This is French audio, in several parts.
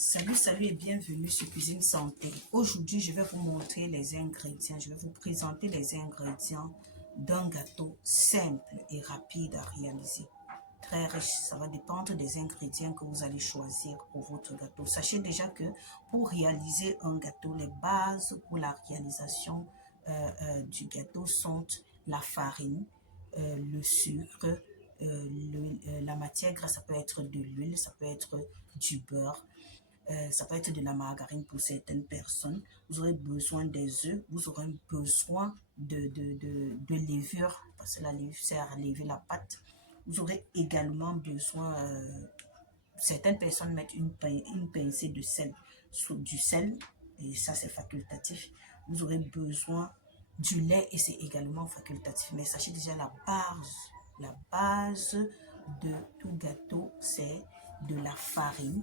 Salut et bienvenue sur Cuisine Santé. Aujourd'hui, je vais vous montrer les ingrédients. Je vais vous présenter les ingrédients d'un gâteau simple et rapide à réaliser. Très riche, ça va dépendre des ingrédients que vous allez choisir pour votre gâteau. Sachez déjà que pour réaliser un gâteau, les bases pour la réalisation du gâteau sont la farine, le sucre, la matière grasse, ça peut être de l'huile, ça peut être du beurre. Ça peut être de la margarine pour certaines personnes. Vous aurez besoin des œufs, vous aurez besoin de levure, parce que la levure sert à lever la pâte. Vous aurez également besoin, certaines personnes mettent une pincée de sel, du sel, et ça c'est facultatif. Vous aurez besoin du lait et c'est également facultatif. Mais sachez déjà la base de tout gâteau, c'est de la farine,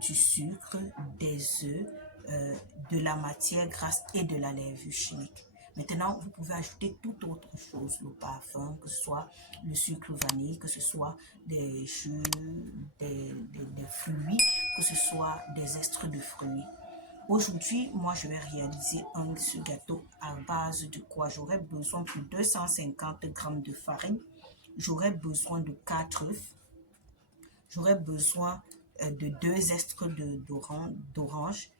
du sucre, des œufs, de la matière grasse et de la levure chimique. Maintenant, vous pouvez ajouter toute autre chose, le parfum, que ce soit le sucre vanille, que ce soit des jus, des fruits, que ce soit des extraits de fruits. Aujourd'hui, moi, je vais réaliser ce gâteau à base de quoi? J'aurai besoin de 250 g de farine, j'aurai besoin de 4 œufs, j'aurai besoin de 2 extraits d'orange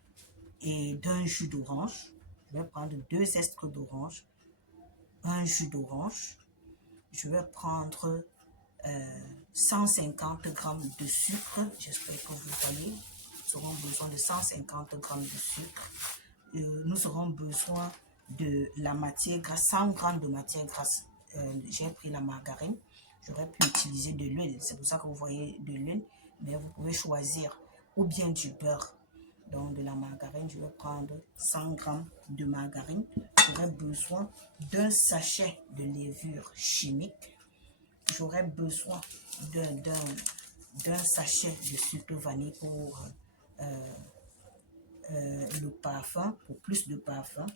et d'un jus d'orange. Je vais prendre 2 extraits d'orange, un jus d'orange. Je vais prendre 150 g de sucre. J'espère que vous voyez. Nous aurons besoin de 150 g de sucre. Nous aurons besoin de la matière grasse, 100 g de matière grasse. J'ai pris la margarine. J'aurais pu utiliser de l'huile. C'est pour ça que vous voyez de l'huile. Mais vous pouvez choisir ou bien du beurre. Donc de la margarine, je vais prendre 100 g de margarine. J'aurai besoin d'un sachet de levure chimique. J'aurai besoin d'un sachet de sucre vanille pour le parfum, pour plus de parfum.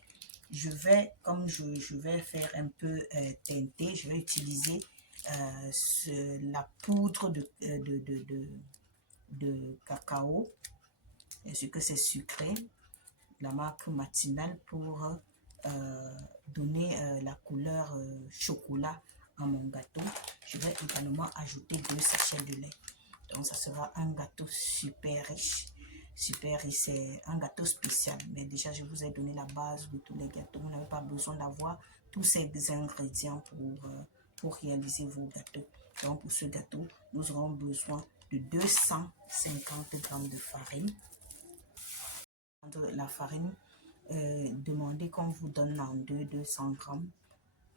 Comme je vais faire un peu teinté, je vais utiliser la poudre de cacao, est-ce que c'est sucré, la marque Matinale, pour donner la couleur chocolat à mon gâteau. Je vais également ajouter 2 sachets de lait. Donc ça sera un gâteau super riche. C'est un gâteau spécial. Mais déjà, je vous ai donné la base de tous les gâteaux. Vous n'avez pas besoin d'avoir tous ces ingrédients pour réaliser vos gâteaux. Donc pour ce gâteau, nous aurons besoin de 250 g de farine. La farine, demandez qu'on vous donne en 200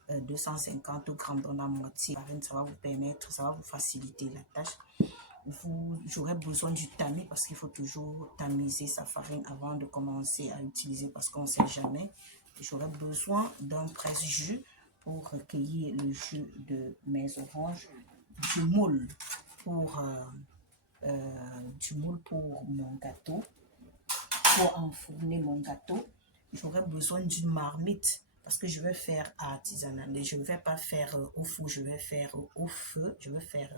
g, 250 g dans la moitié. La farine, ça va vous permettre, ça va vous faciliter la tâche. J'aurai besoin du tamis parce qu'il faut toujours tamiser sa farine avant de commencer à utiliser parce qu'on ne sait jamais. J'aurai besoin d'un presse-jus pour recueillir le jus de mes oranges, du moule pour mon gâteau, pour enfourner mon gâteau. J'aurai besoin d'une marmite parce que je vais faire artisanal et je ne vais pas faire au four, je vais faire au feu. Je vais faire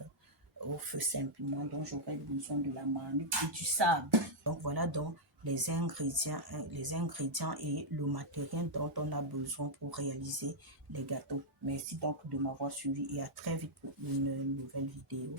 au feu simplement. Donc j'aurai besoin de la marmite et du sable. Donc voilà donc les ingrédients et le matériel dont on a besoin pour réaliser les gâteaux. Merci donc de m'avoir suivi et à très vite pour une nouvelle vidéo.